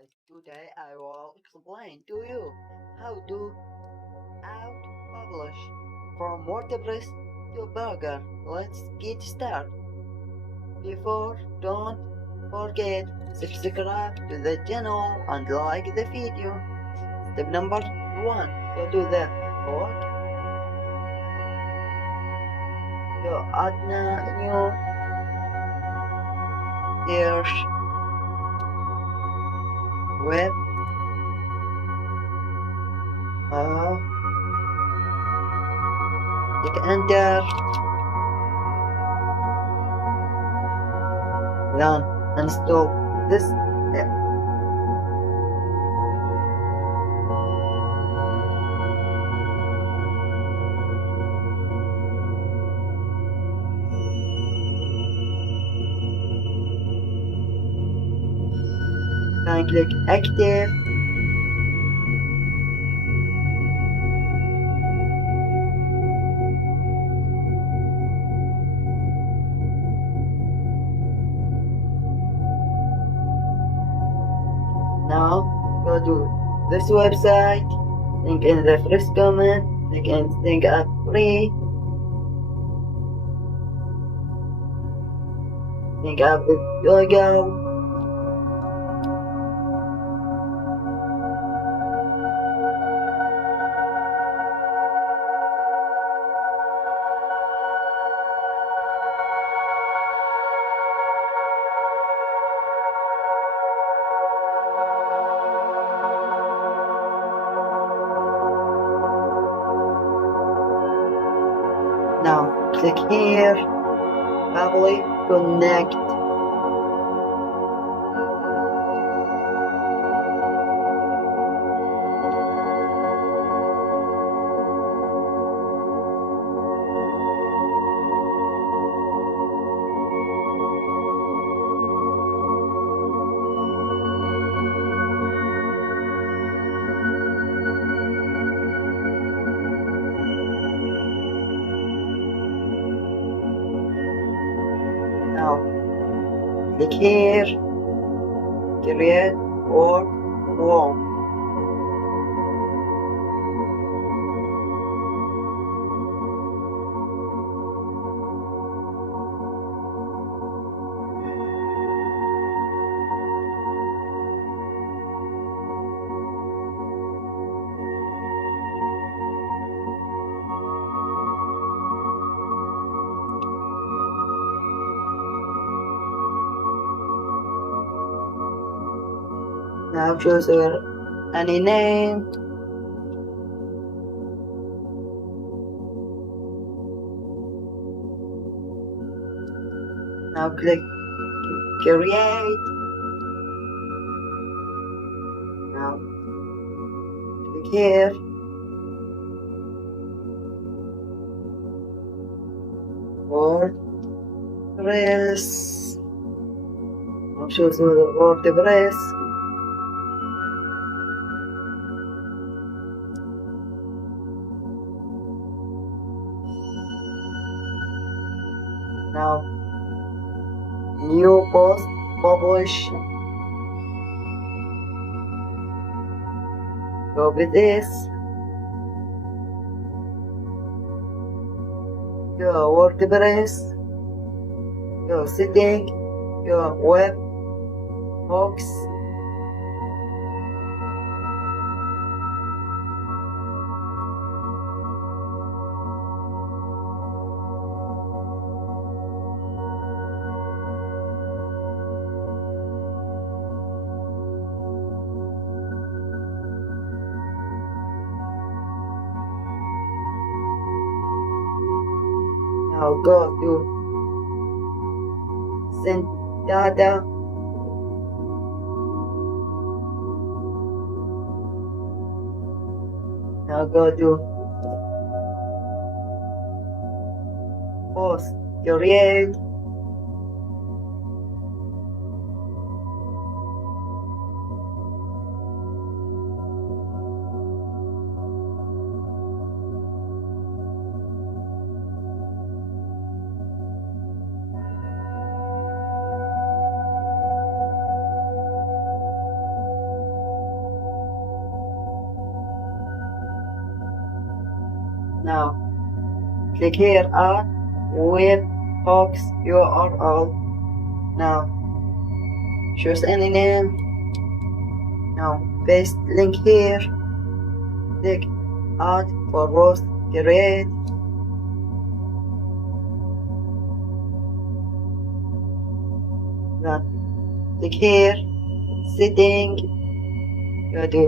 guys, today I will explain to you how to out-publish from WordPress to Blogger. Let's get started. Before, don't forget subscribe to the channel and like the video. Step number 1, go to the blog, go add new search web, click enter, then install this app. Then click active. Now go to this website, link in the first comment, link up free, link up with logo. Now click here, public connect. Now click here, create work flow. Now choose any name. Now click create. Now click here. WordPress. Now choose WordPress. Now new post publish. Go with this. Go WordPress. Go setting. Go web box. Now go to send data. Now go to post create. Now click here at webhooks URL. Now choose any name. Now paste link here. Click add for post create. Then click here setting. You do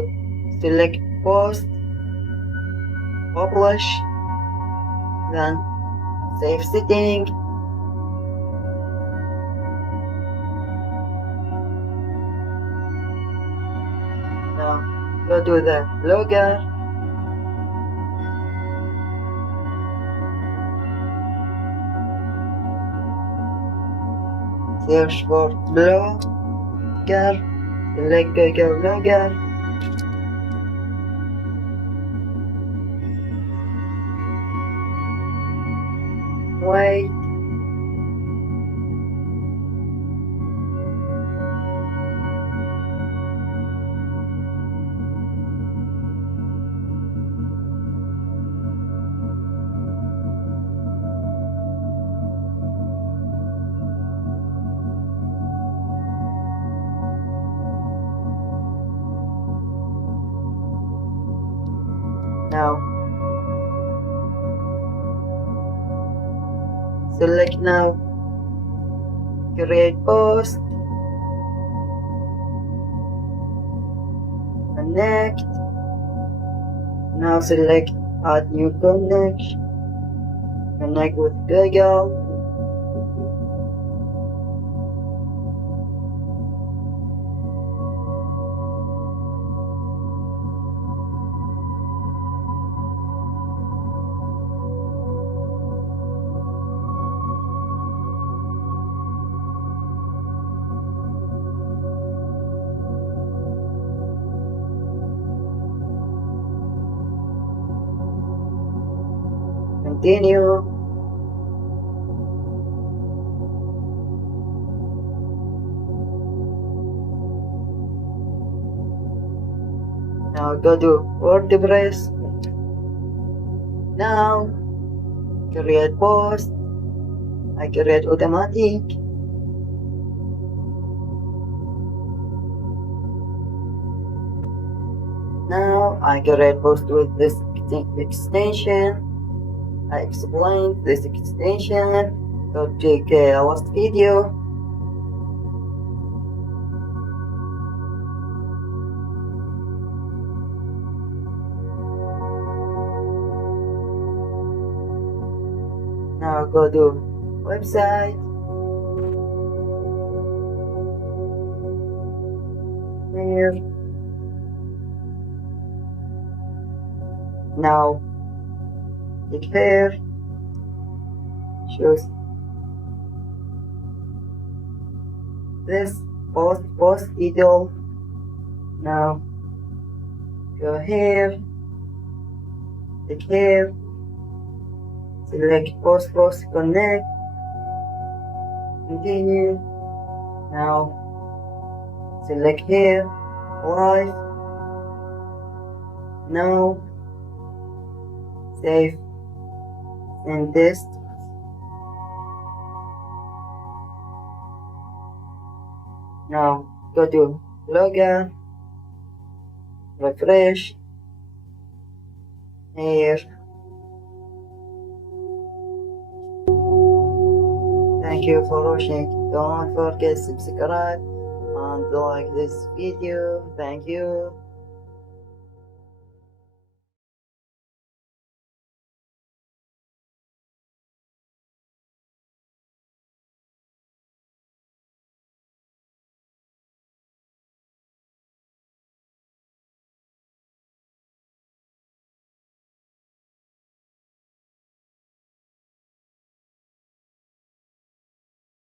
select post, publish, then save setting. Now go to the blogger. Search for blogger. Select Google blogger. Wait. Now select now create post, connect. Now select add new connect with Google. Continue. Now go to WordPress. Now create post. I create automatic. Now I create post with this extension. I explained this extension. Go check last video. Now go to website. Here. Now click here. Choose this post title. Now go here. Click here. Select post connect. Continue. Now select here live. Now save and test. Now go to login, refresh here. Thank you for watching. Don't forget to subscribe and like this video. Thank you.